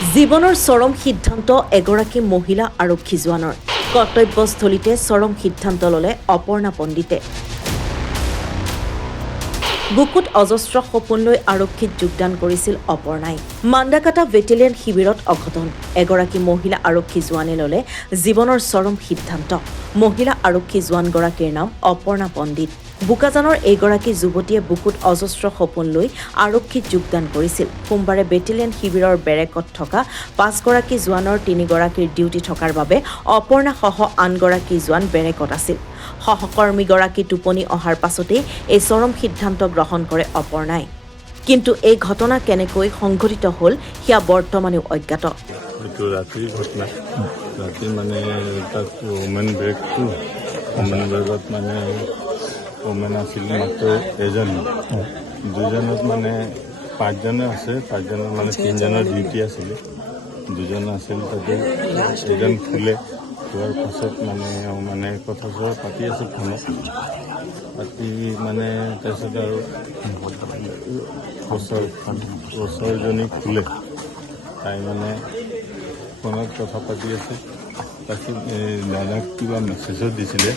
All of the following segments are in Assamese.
জীৱনৰ চৰম সিদ্ধান্ত এগৰাকী মহিলা আৰক্ষী জোৱানৰ কৰ্তব্যস্থলীতে চৰম সিদ্ধান্ত ল'লে অপৰ্ণা পণ্ডিতে বুকুত অজস্ৰ সপোন লৈ আৰক্ষীত যোগদান কৰিছিল অপৰ্ণাই মাণ্ডাকাটা বেটেলিয়ন শিবিৰত অঘটন এগৰাকী মহিলা আৰক্ষী জোৱানে ল'লে জীৱনৰ চৰম সিদ্ধান্ত মহিলা আৰক্ষী জোৱানগৰাকীৰ নাম অপৰ্ণা পণ্ডিত বুকাজানৰ এইগৰাকী যুৱতীয়ে বুকুত অজস্ৰ সপোন লৈ আৰক্ষীত যোগদান কৰিছিল সোমবাৰে বেটেলিয়ন শিবিৰৰ বেৰেকত থকা 5গৰাকী জোৱানৰ 3গৰাকীৰ ডিউটি থকাৰ বাবে অপৰ্ণাসহ আনগৰাকী জোৱান বেৰেকত আছিল সহকৰ্মীগৰাকী টোপনি অহাৰ পাছতেই এই চৰম সিদ্ধান্ত গ্ৰহণ কৰে অপৰ্ণাই কিন্তু এই ঘটনা কেনেকৈ সংঘটিত হ'ল সেয়া বৰ্তমানেও অজ্ঞাত ৰাতিৰ ঘটনা ৰাতি মানে তাত ওমেন ব্ৰেকত মানে ওমেন আছিল মাত্ৰ এজনী দুজনত মানে 5জনে আছে 5জনৰ মানে 3জনৰ ডিউটি আছিলে 2জন আছিল তাতে এজন ফুলে খোৱাৰ পাছত মানে কথা চথা পাতি আছে ফোনত পাতি মানে তাৰপিছত আৰু ওচৰজনী ফুলে তাই মানে ফোনত কথা পাতি আছে তাৰপিছত দাদাক কিবা মেছেজো দিছিলে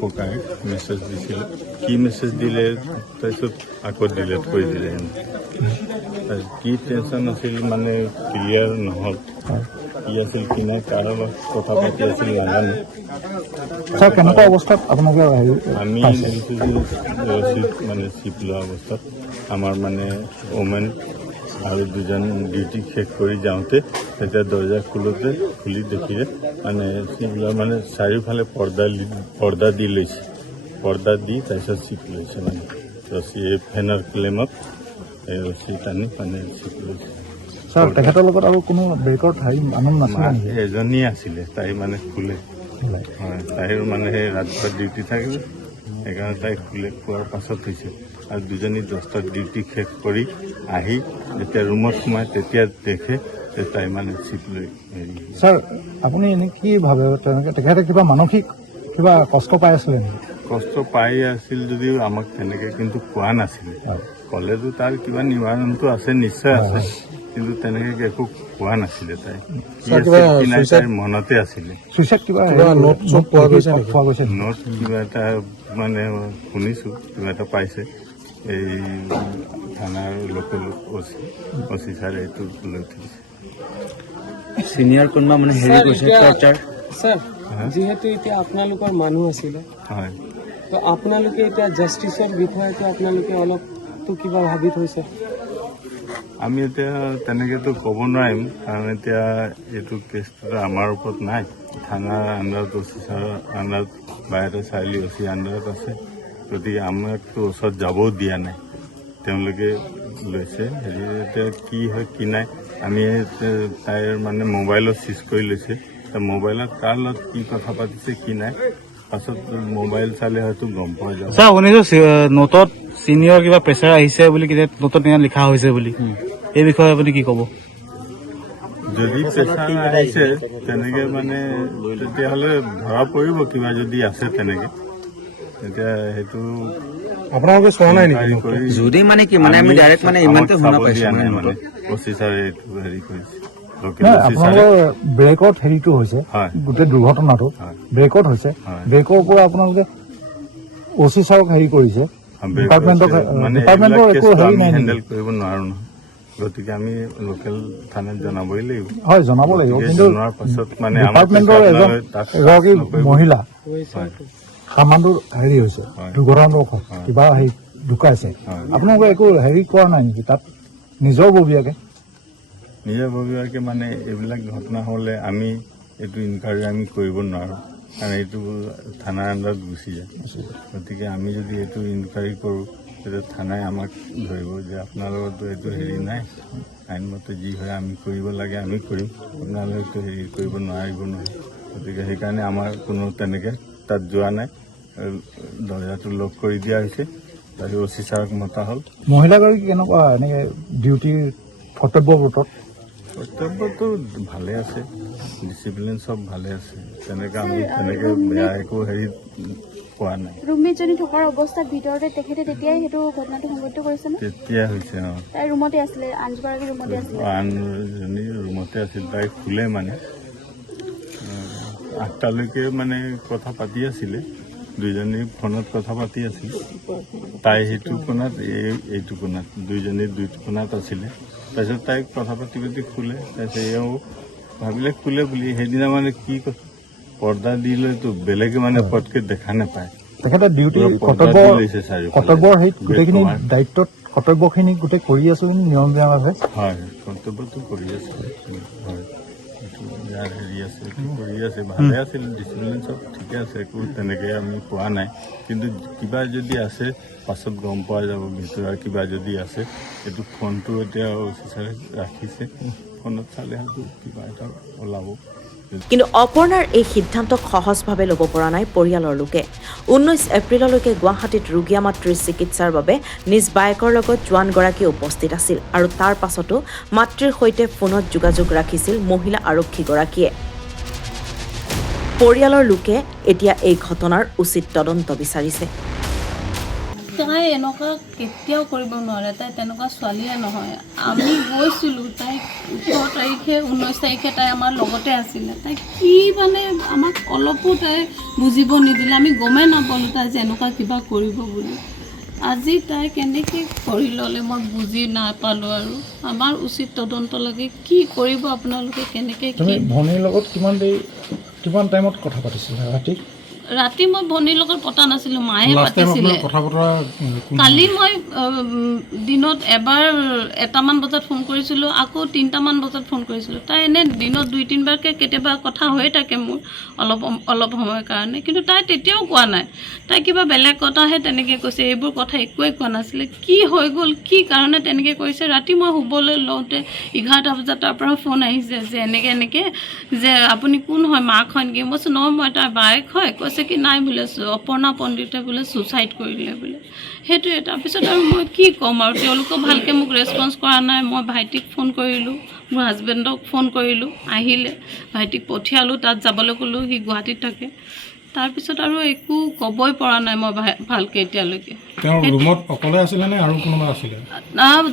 ককাই মেছেজ দিছিলে কি মেছেজ দিলে তাৰপিছত আকৌ ডিলেট কৰি দিলে কি টেনশ্যন আছিল মানে ক্লিয়াৰ নহ'ল কি আছিল কি নাই তাৰ লগত কথা পাতি আছিল নাজানো কেনেকুৱা অৱস্থাত আপোনালোকে আমি দেখিছোঁ যে মানে চিপ লোৱা অৱস্থাত আমাৰ মানে ওমেন আৰু 2জন ডিউটি শেষ কৰি যাওঁতে তেতিয়া দৰ্জা খুলি দেখিলে মানে চিপলোৱা মানে চাৰিওফালে পৰ্দা দি লৈছে পৰ্দা দি তাৰপিছত চিপ লৈছে মানে ৰছী ফেনৰ ক্লেমত এই ৰছী টানি মানে চিপ লৈছে ছাৰ তেখেতৰ লগত আৰু কোনো ব্ৰেকৰ আনন্দ নাছিল এজনী আছিলে তাই মানে খুলে হয় তাইৰ মানে সেই ৰাতিপুৱা ডিউটি থাকিলে সেইকাৰণে তাই খোৱাৰ পাছত হৈছে আৰু 2জনী 10টাত ডিউটি শেষ কৰি আহি যেতিয়া ৰুমত সোমায় তেতিয়া দেখে যে তাই মানে চিপ লৈ হেৰি ছাৰ আপুনি এনে কি ভাবে তেখেতে কিবা মানসিক কিবা কষ্ট পাই আছিলে নেকি কষ্ট পাই আছিল যদিও আমাক তেনেকৈ কিন্তু কোৱা নাছিলে ক'লেতো তাৰ কিবা নিবাৰণটো আছে নিশ্চয় আছে কিন্তু তেনেকৈ একো কোৱা নাছিলে তাই তাইৰ মনতে আছিলে নোট কিবা এটা মানে শুনিছোঁ কিবা এটা পাইছে এই থানাৰ লোকেল অচি ছাৰে এইটো লৈ থৈছে চিনিয়ৰ কোনোবা মানে হেৰি কৰিছে টৰ্চাৰ স্যাৰ যিহেতু এতিয়া আপোনালোকৰ মানুহ আছিলে হয় তো আপোনালোকে এতিয়া জাষ্টিছৰ বিষয়টো আপোনালোকে অলপতো কিবা ভাবি থৈছে আমি এতিয়া তেনেকৈতো ক'ব নোৱাৰিম কাৰণ এতিয়া এইটো কেছটোতো আমাৰ ওপৰত নাই থানাৰ আণ্ডাৰত অচি ছাৰৰ আণ্ডাৰত বা এটা চাৰিআলি অচি আণ্ডাৰত আছে গতিকে আমাকতো ওচৰত যাবও দিয়া নাই তেওঁলোকে লৈছে হেৰি এতিয়া কি হয় কি নাই আমি তাইৰ মানে মোবাইলত চিজ কৰি লৈছে মোবাইলত তাৰ লগত কি কথা পাতিছে কি নাই পাছত মোবাইল চালে হয়তো গম পোৱা যাব ছাৰ শুনিছোঁ নোটত চিনিয়ৰ কিবা প্ৰেছাৰ আহিছে বুলি নোটত লিখা হৈছে বুলি এই বিষয়ে আপুনি কি ক'ব যদি প্ৰেছাৰ আহিছে তেনেকৈ মানে তেতিয়াহ'লে ধৰা পৰিব কিবা যদি আছে তেনেকৈ এতিয়া সেইটো আপোনালোকে চোৱা নাই নেকি যদি মানে কি মানে আমি ডাইৰেক্ট মানে ইমানটো শুনা পাইছোঁ মানে অচি ছাৰে এইটো হেৰি কৰিছে আপোনালোকৰ ব্ৰেকত হেৰিটো হৈছে গোটেই দুৰ্ঘটনাটো ব্ৰেকত হৈছে ব্ৰেকৰ পৰা আপোনালোকে অচি ছাৰক হেৰি কৰিছে ডিপাৰ্টমেণ্টৰ একো হেৰি নাই হেণ্ডেল কৰিব নোৱাৰোঁ নহয় গতিকে আমি লোকেল থানাত জনাবই লাগিব হয় জনাব লাগিব কিন্তু জনোৱাৰ পাছত মানে ডিপাৰ্টমেণ্টৰ এগৰাকী মহিলা সামানটো হেৰি হৈছে দুৰ্ঘটনাটো কিবা হেৰি ঢুকাইছে আপোনালোকে একো হেৰি কৰা নাই নেকি তাত নিজৰ ববীয়াকে মানে এইবিলাক ঘটনা হ'লে আমি এইটো ইনকুৱাৰী আমি কৰিব নোৱাৰোঁ কাৰণ এইটো থানাৰ আণ্ডাৰত গুচি যায় গতিকে আমি যদি এইটো ইনকুৱাৰী কৰোঁ তেতিয়া থানাই আমাক ধৰিব যে আপোনালোকৰতো এইটো হেৰি নাই আইনমতে যি হয় আমি কৰিব লাগে আমি কৰিম আপোনালোকেতো হেৰি কৰিব নোৱাৰিব নহয় গতিকে সেইকাৰণে আমাৰ কোনো তেনেকৈ তাত যোৱা নাই দৰ্জাটো লক কৰি দিয়া হৈছে তাৰপিছত অচি ছাৰক মতা হ'ল মহিলাগৰাকী কেনেকুৱা এনেকৈ ডিউটিৰ কৰ্তব্যবোধত কৰ্তব্যটো ভালে আছে ডিচিপ্লিন চব ভালে আছে তেনেকৈ আমি তেনেকৈ বেয়া একো হেৰি কোৱা নাই। ৰুমমেটজনী থকাৰ অৱস্থাত ভিতৰতে তেখেতে তেতিয়াই সেইটো ঘটনাটো সংঘটিত কৰিছে নে? তেতিয়া হৈছে তাই ৰুমতে আছিলে, আনগৰাকী ৰুমতে আছিলে। আনজনী ৰুমতে আছিল। তাই শুলে মানে 8টালৈকে মানে কথা পাতি আছিলে, দুইজনী ফোনত কথা পাতি আছিল। তাই সেইটো কোণাত, এইটো কোণাত, দুইজনী দুইটো কোণাত আছিলে। তাৰপিছত তাইক কথা পাতি পাতি শুলে। তাৰপিছত এওঁ ভাবিলে শুলে বুলি। সেইদিনা মানে কি পৰ্দা দিলেতো বেলেগে মানে পটকে দেখা নাপায়। তেখেতে ডিউটি কৰ্তব্যৰ সেই গোটেইখিনি দায়িত্বত কৰ্তব্যখিনি গোটেই কৰি আছো নিয়মীয়াভাৱে। হয়, কৰ্তব্যটো কৰি আছে। হয়, যাৰ হেৰি আছে কৰি আছে, ভালে আছিল। ডিচিপ্লিন চব ঠিকে আছে, একো তেনেকৈ আমি পোৱা নাই। কিন্তু কিবা যদি আছে পাছত গম পোৱা যাব। ভিতৰুৱা কিবা যদি আছে, এইটো ফোনটো এতিয়া অফিচাৰে ৰাখিছে, ফোনত চালে হয়তো কিবা এটা ওলাব। কিন্তু অপৰ্ণাৰ এই সিদ্ধান্তক সহজভাৱে ল'ব পৰা নাই পৰিয়ালৰ লোকে। 19 এপ্ৰিললৈকে গুৱাহাটীত ৰোগীয়া মাতৃৰ চিকিৎসাৰ বাবে নিজ বায়েকৰ লগত জোৱানগৰাকী উপস্থিত আছিল আৰু তাৰ পাছতো মাতৃৰ সৈতে ফোনত যোগাযোগ ৰাখিছিল মহিলা আৰক্ষীগৰাকীয়ে। পৰিয়ালৰ লোকে এতিয়া এই ঘটনাৰ উচিত তদন্ত বিচাৰিছে। তাই এনেকুৱা কেতিয়াও কৰিব নোৱাৰে, তাই তেনেকুৱা ছোৱালীয়ে নহয়। আমি গৈছিলোঁ, তাই 18 তাৰিখে 19 তাৰিখে তাই আমাৰ লগতে আছিলে। তাই কি মানে আমাক অলপো তাই বুজিব নিদিলে, আমি গমেই নাপালোঁ তাই যে এনেকুৱা কিবা কৰিব বুলি। আজি তাই কেনেকৈ কৰি ল'লে মই বুজি নাপালোঁ। আৰু আমাৰ উচিত তদন্ত লাগে, কি কৰিব আপোনালোকে, কেনেকৈ কি। ভনীৰ লগত কিমান টাইমত কথা পাতিছিল ৰাতি মই ভনীৰ লগত পতা নাছিলোঁ, মায়ে পাতিছিলে। কালি মই দিনত এবাৰ 1টামান বজাত ফোন কৰিছিলোঁ, আকৌ 3টামান বজাত ফোন কৰিছিলোঁ। তাই এনে দিনত 2-3বাৰকৈ কেতিয়াবা কথা হৈয়ে থাকে মোৰ অলপ সময়ৰ কাৰণে, কিন্তু তাই তেতিয়াও কোৱা নাই। তাই কিবা বেলেগ কথাহে তেনেকৈ কৈছে, এইবোৰ কথা একোৱেই কোৱা নাছিলে। কি হৈ গ'ল, কি কাৰণে তেনেকৈ কৰিছে। ৰাতি মই শুবলৈ লওঁতে 11টা বজাত তাৰ পৰা ফোন আহিছে যে এনেকৈ যে আপুনি কোন হয়, মাক হয় নেকি? মই কৈছোঁ নহয়, মই তাইৰ বায়েক হয়। কৈছে কি নাই বোলে, অপৰ্ণা পণ্ডিতে বোলে ছুচাইড কৰিলে বোলে। সেইটোৱে। তাৰপিছত আৰু মই কি ক'ম আৰু, তেওঁলোকেও ভালকৈ মোক ৰেছপন্স কৰা নাই। মই ভাইটিক ফোন কৰিলোঁ, মোৰ হাজবেণ্ডক ফোন কৰিলোঁ, আহিলে। ভাইটিক পঠিয়ালোঁ, তাত যাবলৈ ক'লোঁ, সি গুৱাহাটীত থাকে। তাৰপিছত আৰু একো ক'বই পৰা নাই মই ভালকৈ এতিয়ালৈকে। ৰুমত অকলে আছিলে নে আৰু কোনোবা আছিলে?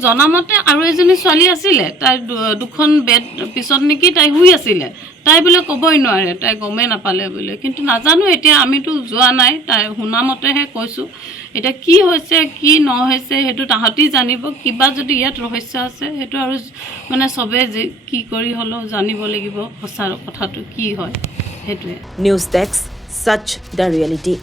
জনামতে আৰু এজনী ছোৱালী আছিলে, তাই 2খন বেড পিছত নেকি তাই শুই আছিলে। তাই বোলে ক'বই নোৱাৰে, তাই গমেই নাপালে বোলে। কিন্তু নাজানো এতিয়া, আমিতো যোৱা নাই, তাই শুনামতেহে কৈছোঁ। এতিয়া কি হৈছে কি নহৈছে সেইটো তাহাঁতি জানিব। কিবা যদি ইয়াত ৰহস্য আছে সেইটো আৰু মানে চবে যে কি কৰি হ'লেও জানিব লাগিব সঁচা কথাটো কি হয় সেইটোৱে। নিউজ ডেস্ক, সচ দ্য ৰিয়েলিটি।